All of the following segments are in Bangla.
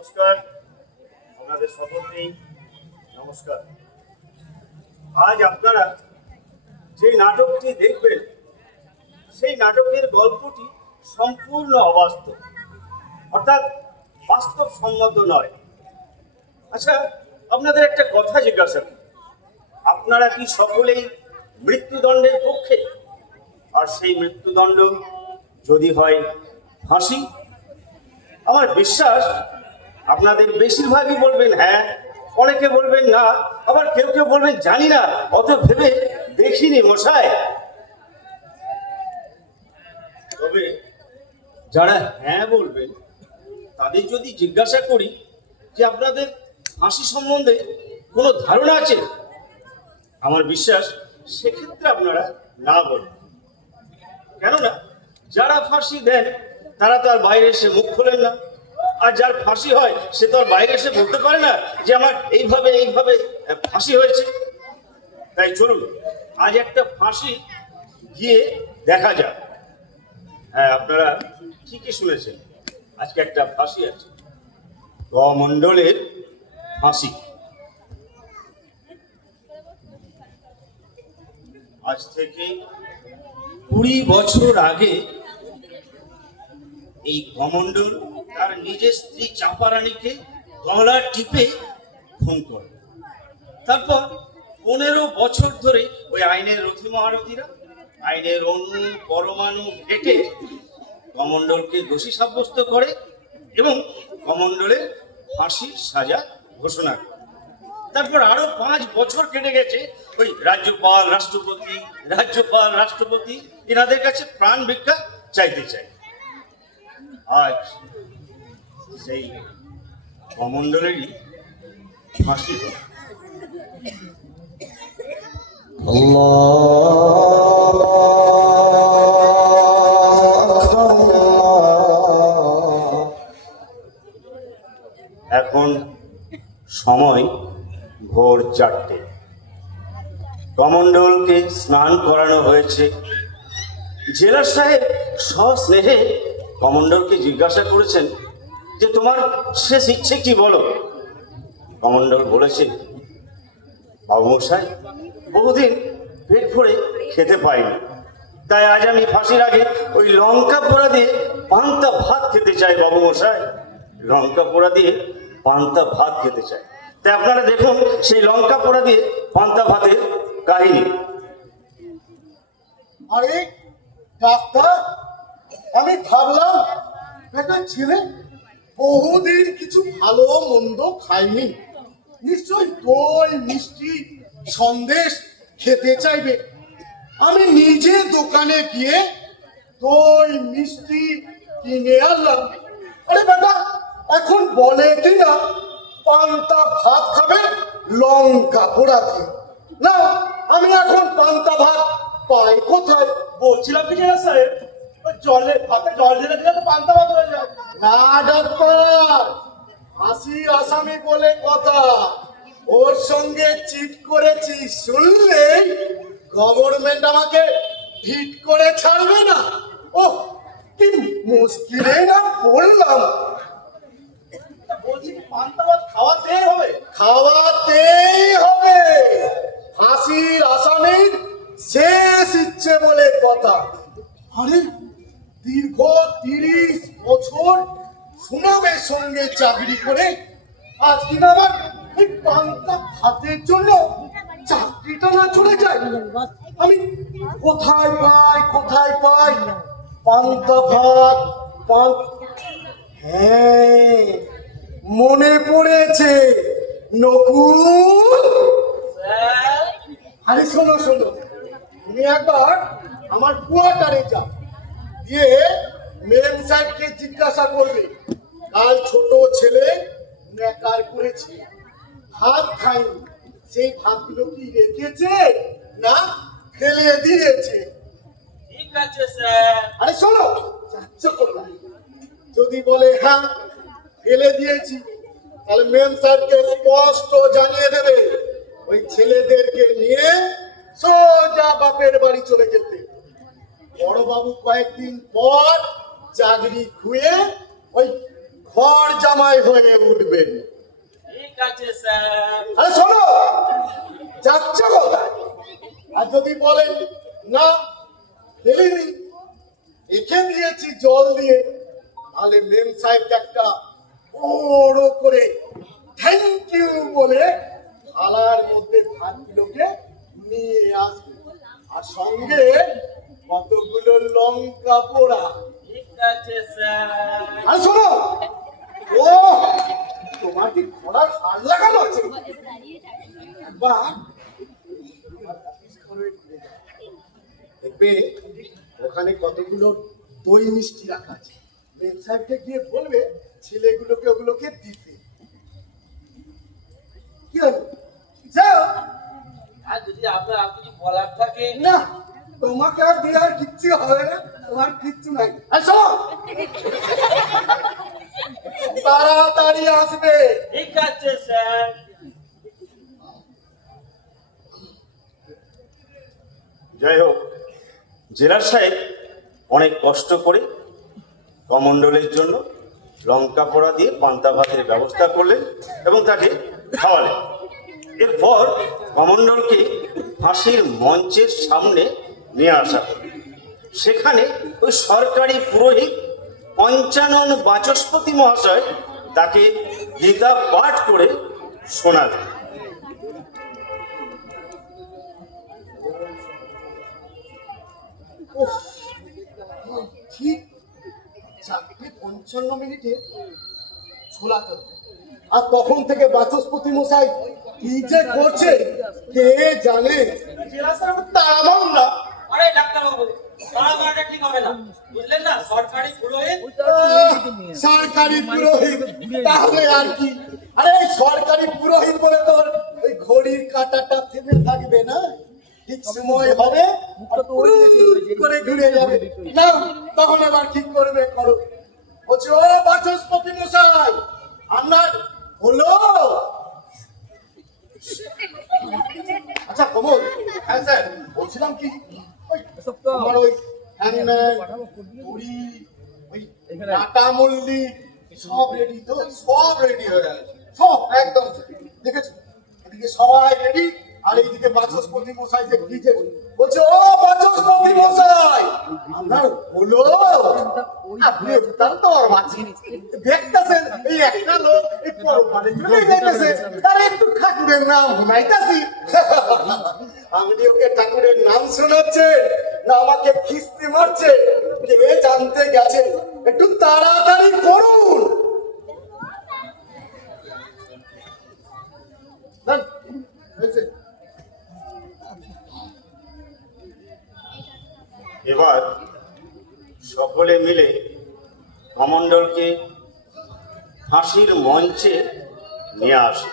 নমস্কার, আপনাদের সকলকেই নমস্কার। আজ আপনারা যে নাটকটি দেখবেন সেই নাটকের গল্পটি সম্পূর্ণ অবাস্তব, অর্থাৎ বাস্তবসম্মত নয়। আচ্ছা, আপনাদের একটা কথা জিজ্ঞাসা করি, আপনারা কি সকলেই মৃত্যুদণ্ডের পক্ষে? আর সেই মৃত্যুদণ্ড যদি হয় ফাঁসি, আমার বিশ্বাস আপনাদের বেশিরভাগই বলবেন হ্যাঁ, অনেকে বলবেন না, আবার কেউ কেউ বলবেন জানি না, অত ভেবে দেখিনি মশাই। তবে যারা হ্যাঁ বলবেন তাদের যদি জিজ্ঞাসা করি যে আপনাদের ফাঁসি সম্বন্ধে কোনো ধারণা আছে, আমার বিশ্বাস সেক্ষেত্রে আপনারা না বলবেন। কেননা যারা ফাঁসি দেন তারা তো আর বাইরে এসে মুখ খোলেন না, আর যার ফাঁসি হয় সে তো আর বাইরে এসে বলতে পারে না যে আমার এইভাবে এইভাবে ফাঁসি হয়েছে। তাই চলুন আজ একটা ফাঁসি গিয়ে দেখা যাক। হ্যাঁ, আপনারা ঠিকই শুনেছেন, আজকে একটা ফাঁসি আছে, মণ্ডলের ফাঁসি। আজ থেকে 20 বছর আগে এই কমণ্ডল তার নিজের স্ত্রী চাপারানীকে গলা টিপে খুন করে। তারপর 15 বছর ধরে ওই আইনের রথী মহারথীরা আইনের অণু পরমাণু ঘেটে কমণ্ডলকে দোষী সাব্যস্ত করে এবং কমণ্ডলের ফাঁসির সাজা ঘোষণা করে। তারপর আরো 5 বছর কেটে গেছে, ওই রাজ্যপাল রাষ্ট্রপতি এনাদের কাছে প্রাণ ভিক্ষা চাইতে চাই। আজ সেই কমণ্ডলেরই ফাঁসি হল। এখন সময় ভোর 4টে। কমণ্ডলকে স্নান করানো হয়েছে। জেলার সাহেব সস্নেহে কমণ্ডলকে জিজ্ঞাসা করেছেন যে তোমার শেষ ইচ্ছে কি বলো। কমণ্ডল বলেছে, বাবুমশাই, বহুদিন পেট ভরে খেতে পাইনি, তাই আজ আমি ফাঁসির আগে ওই লঙ্কা পোড়া দিয়ে পান্তা ভাত খেতে চাই। বাবুমশাই, লঙ্কা পোড়া দিয়ে পান্তা ভাত খেতে চাই। তাই আপনারা দেখুন সেই লঙ্কা পোড়া দিয়ে পান্তা ভাতের কাহিনী। আরে ডাক্তার, আমি ভাবলাম একটা ছেলে বহুদিন কিছু ভালো মন্দ খায়নি, নিশ্চয় দই মিষ্টি সন্দেশ খেতে চাইবে। আমি নিজে দোকানে গিয়ে দই মিষ্টি কিনে আনলাম। আরে বেটা, এখন বলে কিনা পান্তা ভাত খাবে লঙ্কা পোড়া দিয়ে। না, আমি এখন পান্তা ভাত পাই কোথায়? বলছিলাম কি জানা সাহেব, জলে ভাতে জল ঢেলে দিলে তো পান্তা ভাত হয়ে যায়। না ডাক্তার, হাসি আসামি বলে কথা, ওর সঙ্গে চিট করেছি শুনলেই গভর্নমেন্ট আমাকে হিট করে ছাড়বে না। ও কি মুশকিলে না পড়লাম। বলছি কি পান্তা ভাত খাওয়াতেই হবে? খাওয়াতেই হবে, হাসির আসামির শেষ ইচ্ছে বলে কথা। আরে দীর্ঘ 30 বছর সুনামের সঙ্গে চাকরি করে আজ কিনা আবার এই পান্তা ভাতের জন্য চাকরিটা না চলে যায়। আমি কোথায় পাই পান্তা ভাত? হ্যাঁ, মনে পড়েছে, নকুল। আরে শোনো, তুমি একবার আমার কোয়ার্টারে যাও, গিয়ে মেম সাহেবকে জিজ্ঞাসা করবে কাল ছোট ছেলে নেকার করেছে, ভাত খায়নি, সেই ভাতগুলো কি রেখেছে না ফেলে দিয়েছে। ঠিক আছে স্যার। আরে শোনো, যদি বলে হ্যাঁ ফেলে দিয়েছি, তাহলে মেম সাহেবকে স্পষ্ট জানিয়ে দেবে ওই ছেলেদেরকে নিয়ে সোজা বাপের বাড়ি চলে যেতে। বড়বাবু কয়েকদিন পর চাকরি খুঁয়ে ওই ঘর জামাই হয়ে উঠবেন। ঠিক আছে স্যার। আরে শোনো, যাচ্ছ কোথায়? আর যদি বলেন না ফেলিনি, এঁকে দিয়েছি জল দিয়ে, তাহলে মেম সাহেবকে একটা বড় করে থ্যাংক ইউ বলে থালার মধ্যে ভাতগুলোকে নিয়ে আসবে, আর সঙ্গে কতগুলো লঙ্কা পোড়া। ঠিক আছে স্যার। আর শোনো, ও তোমার কি ঘোড়ার হার লাগানো আছে? একবার দেখবে ওখানে কতগুলো দই মিষ্টি রাখা আছে, মেম সাহেবকে গিয়ে বলবে ছেলেগুলোকে ওগুলোকে দিতে। কি হলো, যাও। আর যদি আপনার আর কিছু বলার থাকে? না, তোমাকে আর দিয়ে আর কিচ্ছু হবে না, তোমার কিচ্ছু নাই। আর শোনো, তাড়াতাড়ি আসবে। ঠিক আছে স্যার। যাই হোক, জেলার সাহেব অনেক কষ্ট করে কমণ্ডলের জন্য লঙ্কা পোড়া দিয়ে পান্তা ভাতের ব্যবস্থা করলেন এবং তাকে খাওয়ালেন। এরপর কমণ্ডলকে ফাঁসির মঞ্চের সামনে নিয়ে আসা হলো। সেখানে ওই সরকারি পুরোহিত পঞ্চানন বাচস্পতি মহাশয় তাকে গীতা পাঠ করে শোনালেন। উফ, ঠিক 4:55 ছোলা চলছে, আর তখন থেকে বাচস্পতি মশাই কি যে করছে কে জানে। জেলা স্যার তাড়াবাড়ু না। আরে ডাক্তার বাবু, তাড়াতাড়ি ঠিক হবে না, বুঝলেন না? সরকারি পুরোহিত। সরকারি পুরোহিত তাহলে আর কি? আরে এই সরকারি পুরোহিত বলে তোর ওই ঘড়ির কাঁটাটা থেমে থাকবে না, ঠিক সময় হবে আর পুরুত করে ঘুরে যাবে না, তখন আবার ঠিক করবে করো। বলছে ও বাচস্পতি মশাই, আপনার হলো? আচ্ছা কমল, হ্যাঁ স্যার বলছিলাম কি, ওই তোমার ওই হ্যাংম্যান, ঘড়ি, ওই টাটা মল্লিক সব রেডি তো? সব রেডি হয়ে গেছে, সব একদম দেখেছো, এদিকে সবাই রেডি, আর এইদিকে বাচস্পতি মশাই যে কি যে বলছে ও বাচস্পতি মশাই আপনার হলো? আপনি তার তো আর বাঁচি দেখতেছেন, এই একটা লোক এই পরমানে চলে যাইতেছে, তার একটু ঠাকুরের নাম শোনাইতাছি। আপনি ওকে ঠাকুরের নাম শোনাচ্ছেন না আমাকে খিস্তি মারছে কে জানতে গেছে, একটু তাড়াতাড়ি করুন। এবার সকলে মিলে কমণ্ডলকে ফাঁসির মঞ্চে নিয়ে আসে।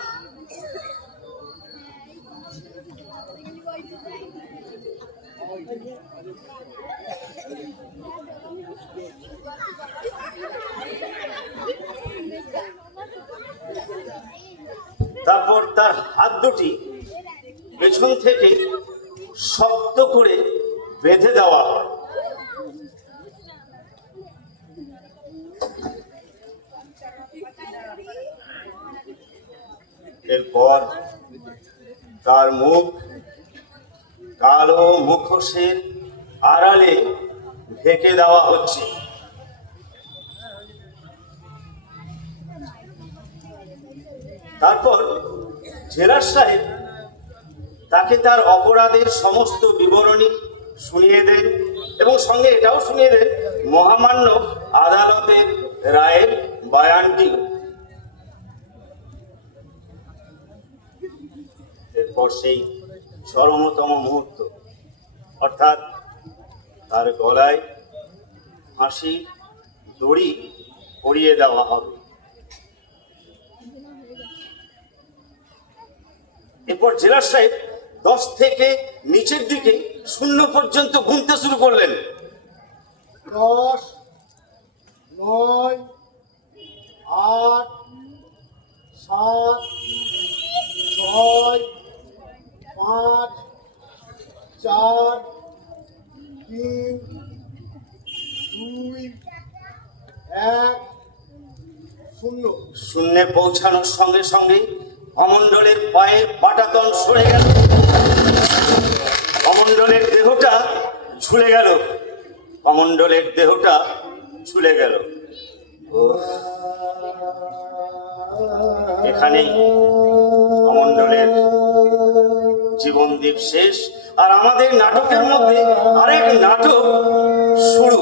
তারপর তার হাত দুটি পেছন থেকে শক্ত করে বেঁধে দেওয়া হয়। এরপর তার মুখ কালো মুখোশের আড়ালে ঢেকে দেওয়া হচ্ছে। তারপর জেলার সাহেব তাকে তার অপরাধের সমস্ত বিবরণী শুনিয়ে দেন এবং সঙ্গে এটাও শুনিয়ে দেন মহামান্য আদালতের রায়ের বয়ানটি। এরপর সেই চরমতম মুহূর্ত, অর্থাৎ তার গলায় ফাঁসির দড়ি পরিয়ে দেওয়া হবে। এরপর জেলার সাহেব 10 থেকে নিচের দিকে 0 পর্যন্ত গুনতে শুরু করলেন। 10, 9, 8, 7, 6, 5, 4, 3, 2, 1, শূন্য। শূন্যে পৌঁছানোর সঙ্গে সঙ্গে অমণ্ডলের পায়ের পাটাতন সরে গেল, অমণ্ডলের দেহটা ঝুলে গেল, অমণ্ডলের দেহটা ঝুলে গেল। এখানেই অমণ্ডলের জীবনদীপ শেষ, আর আমাদের নাটকের মধ্যে আরেক নাটক শুরু।